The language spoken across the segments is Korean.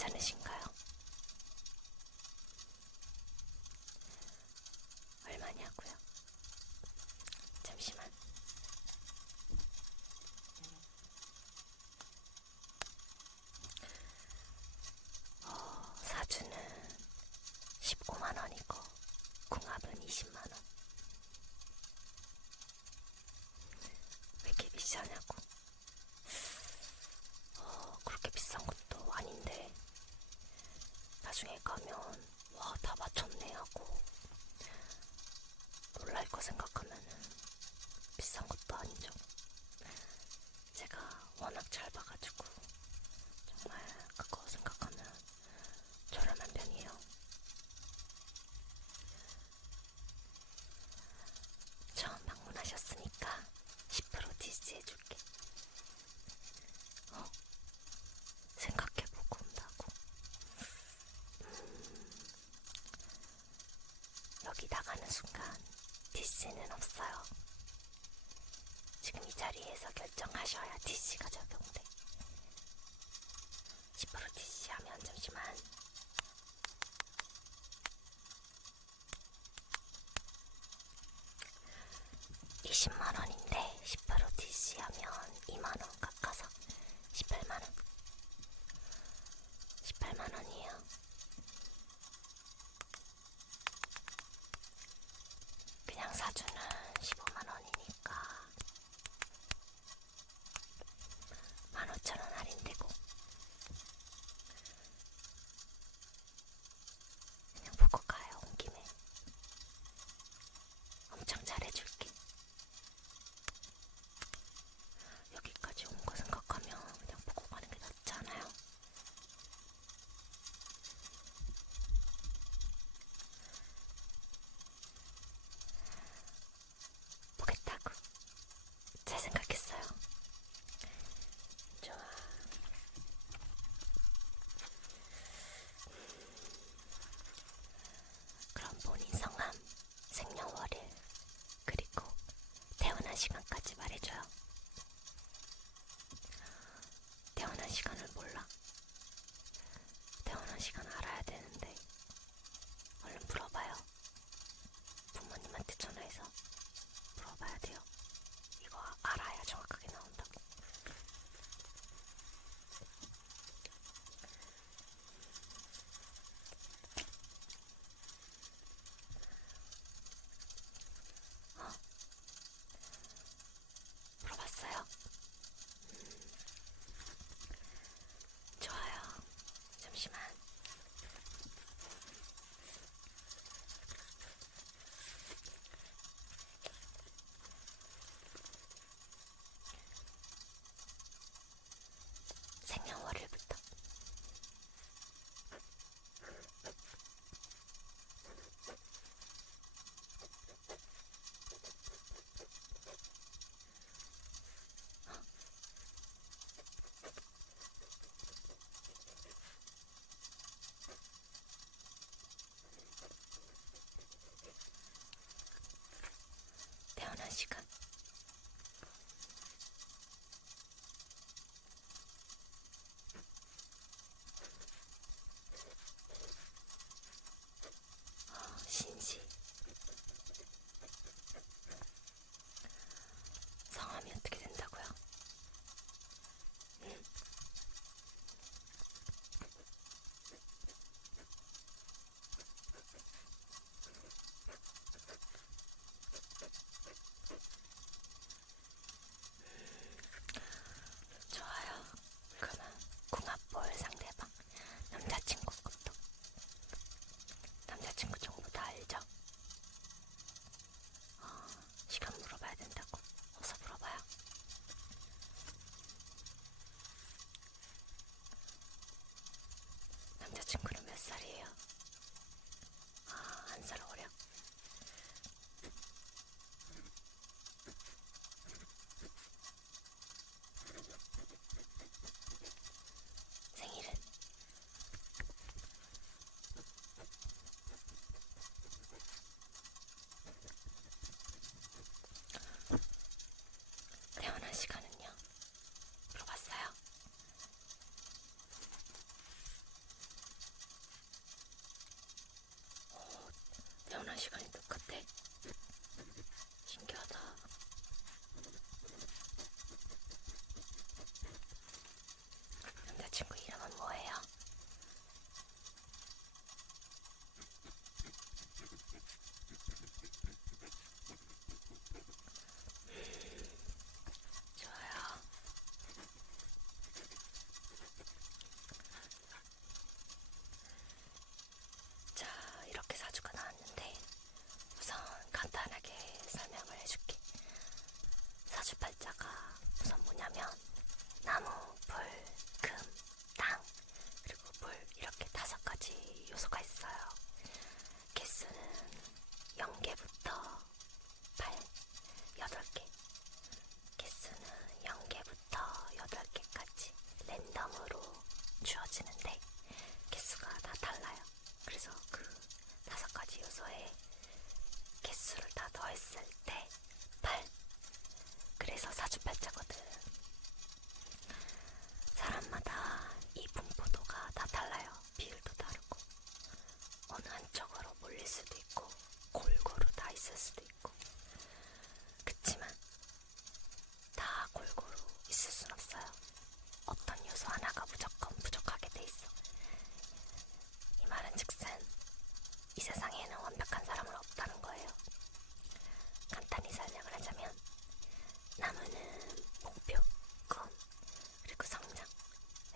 괜찮으신가요? 얼마냐고요? 잠시만. 사주는 19만원이고 궁합은 20만원. 왜 이렇게 비싸냐고? 그렇게 비싼 것도 아닌데 나중에 가면 와, 다 맞췄네 하고 놀랄 거 생각하면은 비싼 것도 아니죠. 제가 워낙 잘 봐가지고 정말 그거 생각하면 저렴한 편이에요. 처음 방문하셨으니까 10% 디스 해줄게. 생각해보고 온다고. 여기 나가는 순간 디스는 없어요. 지금 이 자리에서 결정하셔야 디스가 적용돼. 10% 디스 하면 잠시만. (20만원인데) 10% 디스 하면 2만원 깎아서 18만원. 18만원이에요. 그냥 사주는 15만원이니까 15,000원 할인되고. 그냥 보고 가요. 온 김에 엄청 잘해줄게. 여기까지 온 거 생각하면 그냥 보고 가는 게 낫잖아요. 보겠다고? 잘 생각했어요. 좋아. 그럼 본인 성함, 생년월일, 그리고 태어난 시간까지 말해줘요. 태어난 시간을 몰라? 태어난 시간 알아야 되는데 얼른 물어봐요. 부모님한테 전화해서 물어봐야 돼요. 이거 알아야 정확하게 나온다고. 물어봤어요? 좋아요. 잠시만. 사주팔자거든. 사람마다 이 분포도가 다 달라요. 비율도 다르고 어느 한쪽으로 몰릴 수도 있고 골고루 다 있을 수도 있고. 그치만 다 골고루 있을 순 없어요. 어떤 요소 하나가 무조건 부족하게 돼 있어. 이 말은 즉슨 이 세상에는 완벽한 사람은 없다는 거예요. 간단히 설명을 하자면 나무는 목표, 꿈, 그리고 성장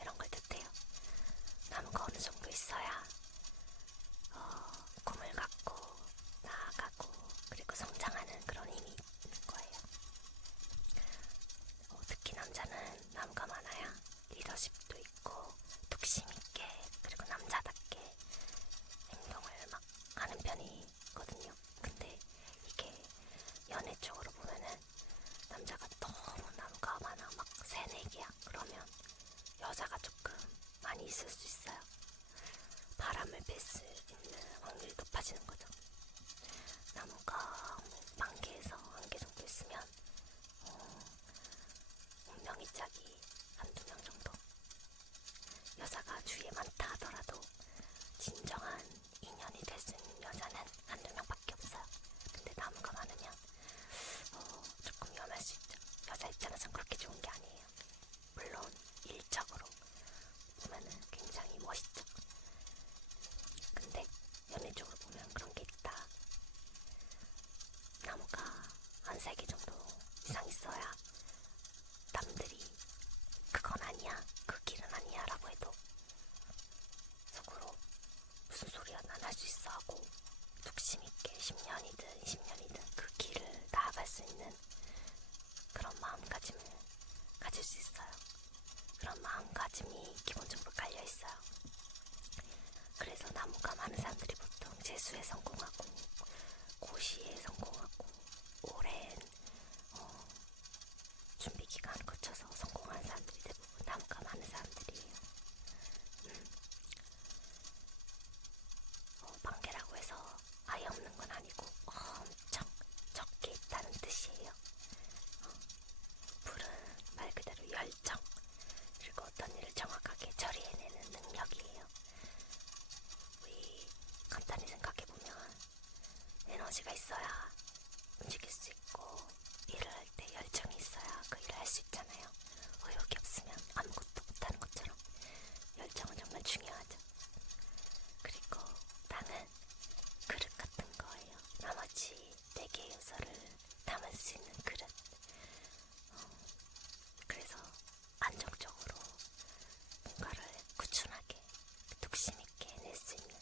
이런 걸 뜻해요. 나무가 어느 정도 있어야 꿈을 갖고 나아가고 그리고 성장하는 그런 힘이 있는 거예요. 특히 남자는 나무가 많아야 리더십도 있고 독심 있게 그리고 남자답게 행동을 막 하는 편이거든요. 근데 이게 연애 쪽으로 보면은 남자가 너무 나무가 많아 막 3, 4개야 그러면 여자가 조금 많이 있을 수 있어요. 바람을 뺄 수 있는 확률이 높아지는 거죠. 나무가 뭐 10개에서 1개 정도 있으면 운명이 짝이 1~2명 정도. 여자가 주위에 많다 하더라도 진정한 인연이 될 수 있는 여자는 1~2명밖에 없어요. 근데 나무가 많으면 조금 위험할 수 있죠. 여자 입장에선 그렇게 좋은 게 아니에요. 물론 일적으로 보면은 굉장히 멋있죠. 근데 연애 쪽으로 보면 그런 게 있다. 나무가 한 3개 정도 이상 있어야 남들이 그건 아니야, 그 길은 아니야 라고 해도 속으로 무슨 소리야 난 할 수 있어 하고 독심 있게 10년이든 20년이든 그 길을 나아갈 수 있는 그런 마음가짐을 가질 수 있어요. 그런 마음가짐이 기본적으로 깔려 있어요. 그래서 나무가 많은 사람들이 보통 재수에 성공하고 고시에 성공하고 오랜 준비 기간을 거쳐서 성공한 사람들이 대부분 나무가 많은 사람들이에요. 반개라고 해서 아예 없는 건 아니고 엄청 적게 있다는 뜻이에요. 불은 말 그대로 열정, 그리고 어떤 일을 정확하게 처리해내는 능력이에요. 우리 간단히 생각해보면 에너지가 있어야 움직일 수 있고 일을 할 때 열정이 있어야 그 일을 할 수 있잖아요. 의욕이 없으면 아무것도 못하는 것처럼 열정은 정말 중요하죠. 그리고 나는 그릇 같은 거예요. 나머지 4개의 요소를 담을 수 있는 그릇. 그래서 안정적으로 뭔가를 꾸준하게 독심 있게 낼 수 있는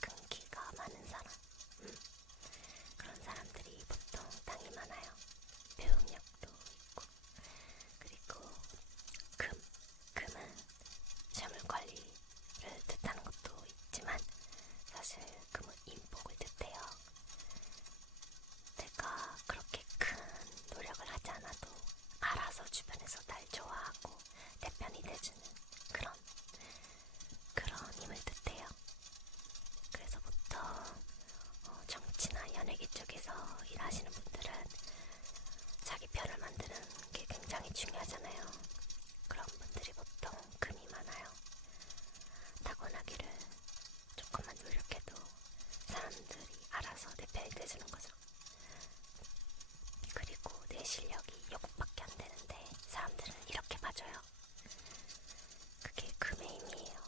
끈기가 많은 사람. 그런 사람들이 보통 땅이 많아요. 배움력도 있고. 그리고 금은 재물 관리를 뜻하는 것도 있지만 사실 금은 인복을 뜻해요. 내가 그렇게 큰 노력을 하지 않아도 알아서 주변에서 날 좋아하고 내 편이 돼주는 그런 힘을 뜻해요. 그래서 보통 정치나 연예계 쪽에서 일하시는 분들은 자기 편을 만드는 게 굉장히 중요하잖아요. 그런 분들이 보통 금이 많아요. 타고나기를 조금만 노력해도 사람들이 알아서 내 편이 돼주는 거죠. 그리고 내 실력이 요것밖에 안 되는데 사람들은 이렇게 봐줘요. 그게 금의 힘이에요.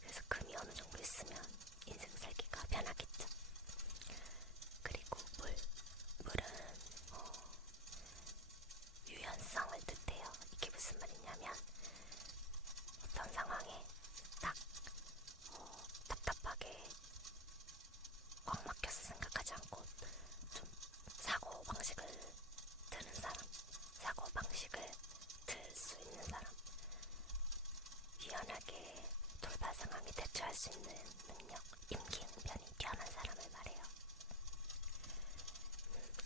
그래서 금이 어느 정도 있으면 인생 살기가 편하겠죠. 그리고 물은 유연성을 뜻해요. 이게 무슨 말이냐면 어떤 상황에 딱 답답하게 꽉 막혀서 생각하지 않고 좀 사고방식을 드는 사람, 사고방식을 들 수 있는 사람, 유연하게 돌발 상황에 대처할 수 있는 능력, 임기응변이 뛰어난 사람을 말해요.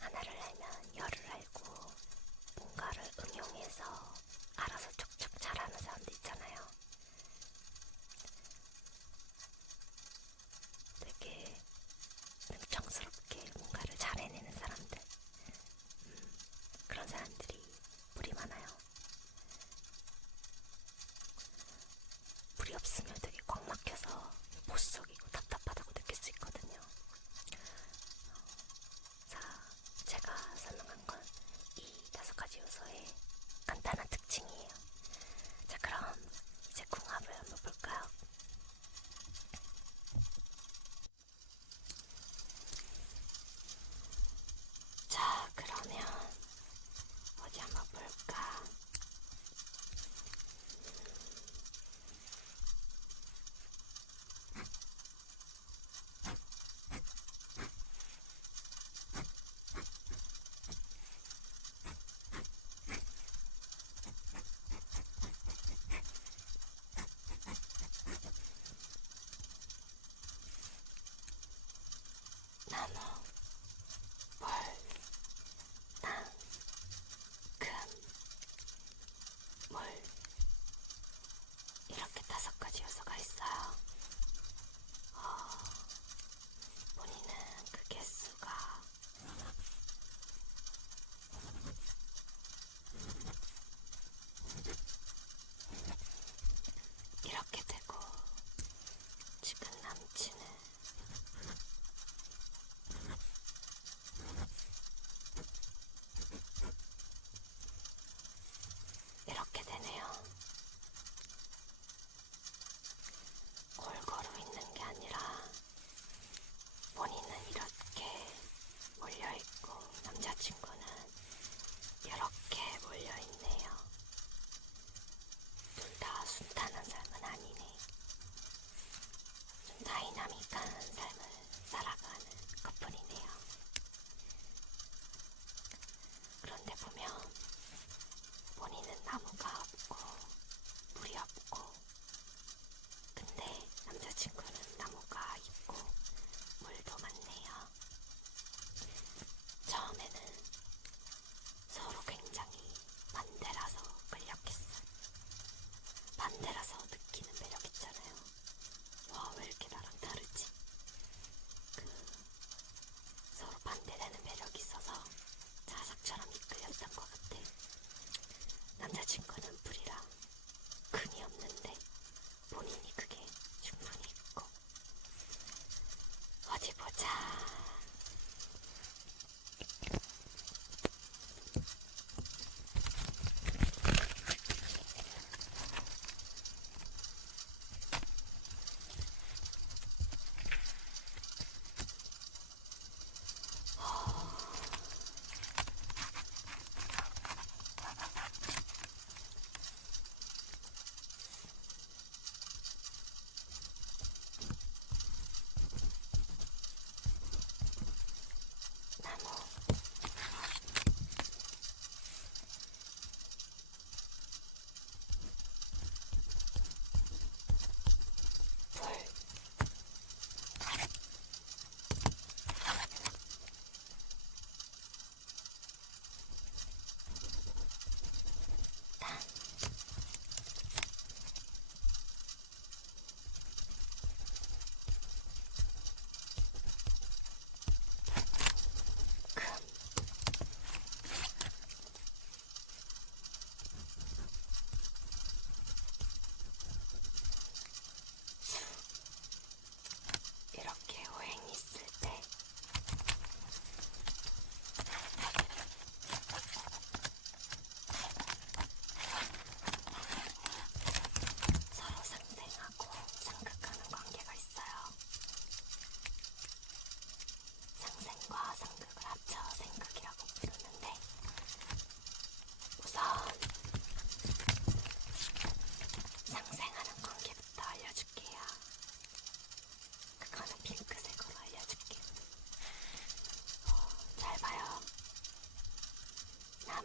하나를 알면 열을 알고 뭔가를 응용해서 알아서 척척 잘하는 사람들 있잖아요. 되게 능청스럽게 뭔가를 잘 해내는 사람들. 그런 사람들이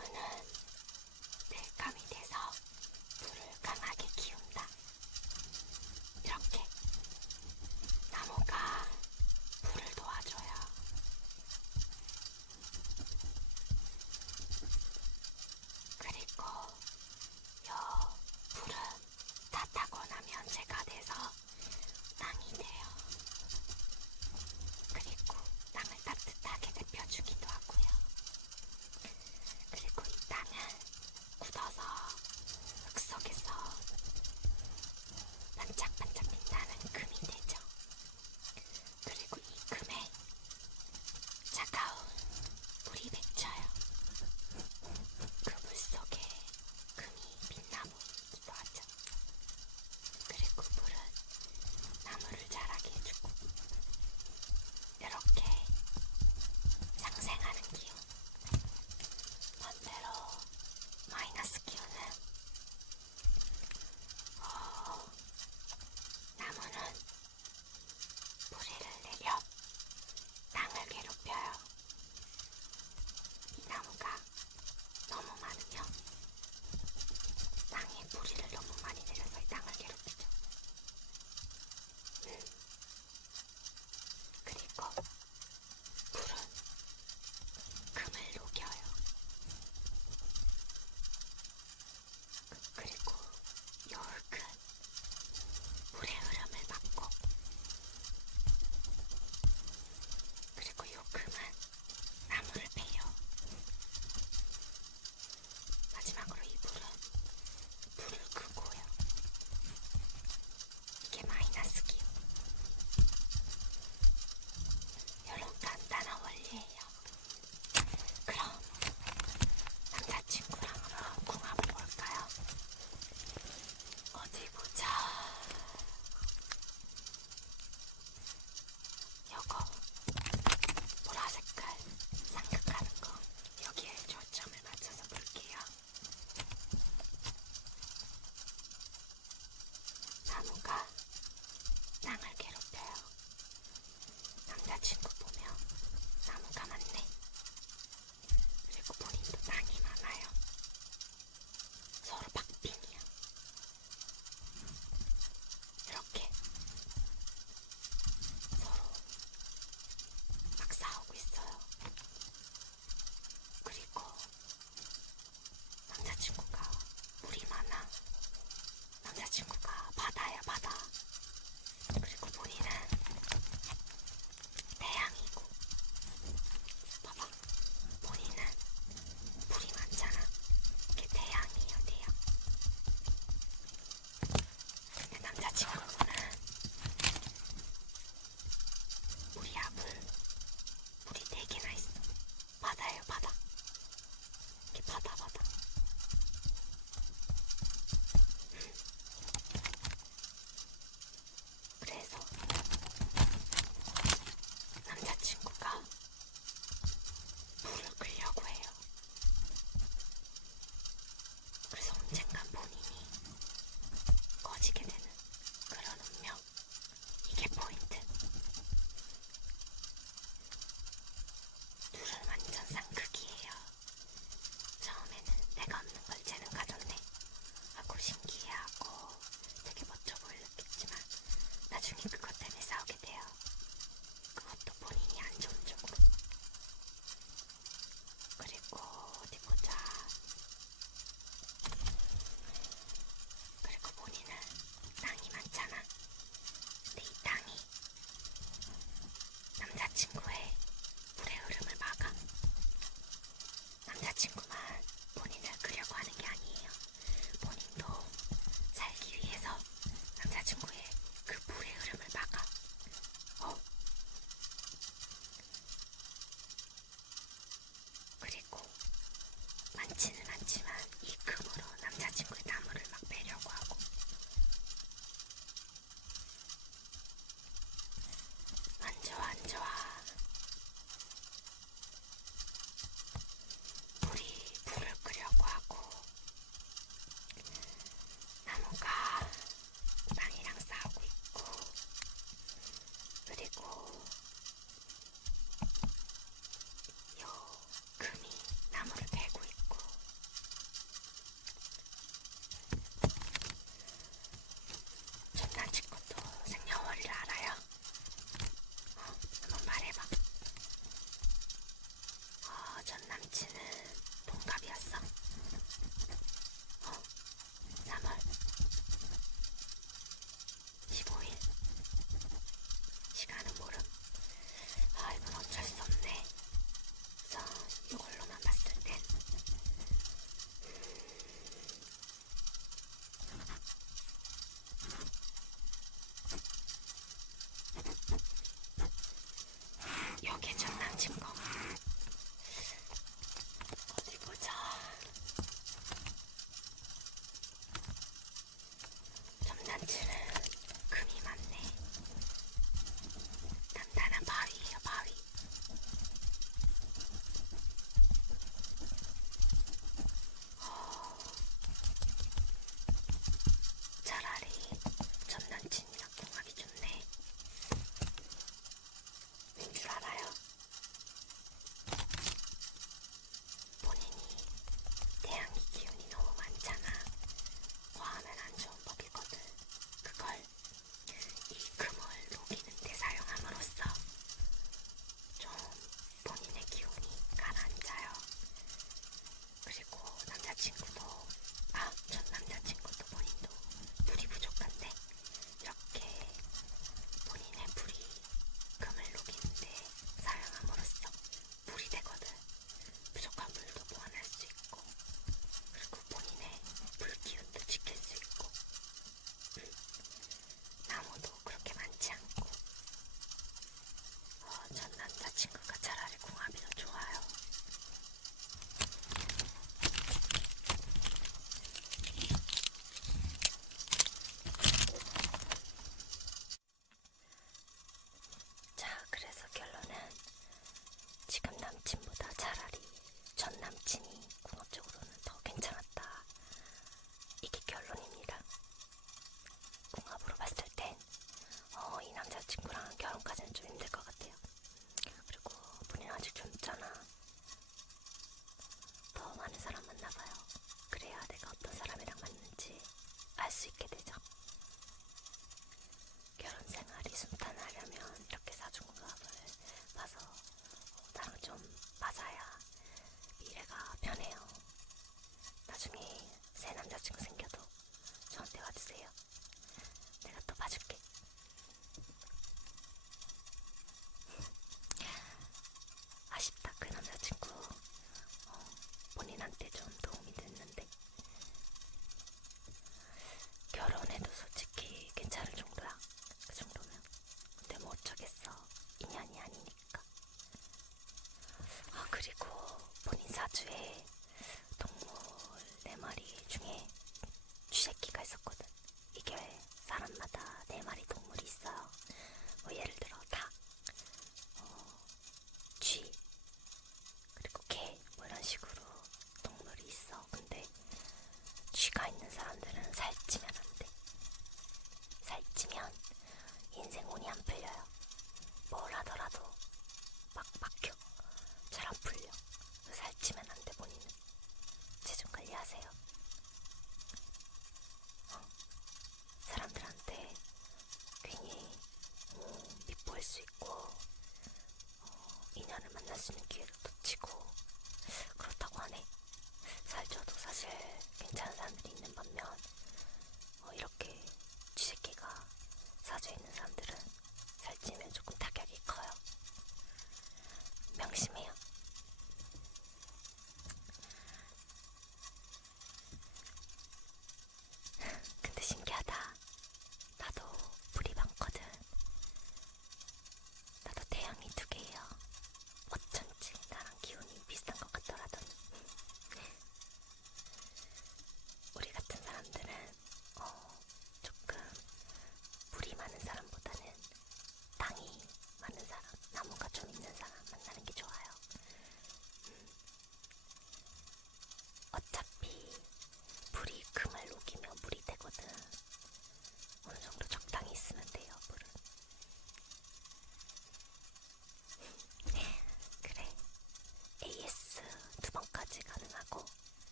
나무는 땔감이 돼서 불을 강하게 키운다. 이렇게 나무가 불을 도와줘요. 그리고 요 불은 다 타고 나면 재가 돼서 땅이 돼요. 그리고 땅을 따뜻하게 데펴주기도 하고요. 그리고 이 땅은 굳어서 흙 속에서 반짝반짝 빛나는 금이 되죠. 그리고 이 금에 차가운 물이 맺혀요. 그 물 속에 금이 빛나 보이기도 하죠. 그리고 물은 나무를 자라게 해주고, 이렇게 상생하는 기운. 반대로 마이너스 기운은 나무는 뿌리를 내려 땅을 괴롭혀요. 이 나무가 너무 많으면 땅에 뿌리를 너무 많이 내려서 이 땅을 괴롭히죠. 그리고 불은 금을 녹여요. 그리고 이 흙은 물의 흐름을 막고, 그리고 이 금은 나무를 베요. 마지막으로 이 불은 불을 끄고요. 이게 마이너스 기운. 이런 간단한 원리예요. 그럼 남자친구랑 궁 한번 볼까요? 어디 보자. 요거 보라색깔 삼각하는 거, 여기에 초점을 맞춰서 볼게요. 나무가 땅을 괴롭혀요. 남자친구 보면 나무가 많네. 그리고 본인도 땅이 많아요. 서로 박빙이야. 이렇게 서로 막 싸우고 있어요. 그리고 남자친구가 물이 많아. 남자친구가 바다야, 바다. 그리고 본인은 태양이고, 봐봐, 본인은 물이 많잖아. 이게 태양이에요, 태양. 근데 남자친구는 물이야, 물이 4개나 있어. 바다예요, 바다. 이게 바다, 바다. 그래서 남자친구가 불을 끄려고 해요. 그래서 언젠간 본인이 꺼지게 되는 그런 운명. 이게 포인트. 둘은 완전 쌍극이에요. 처음에는 내가 없는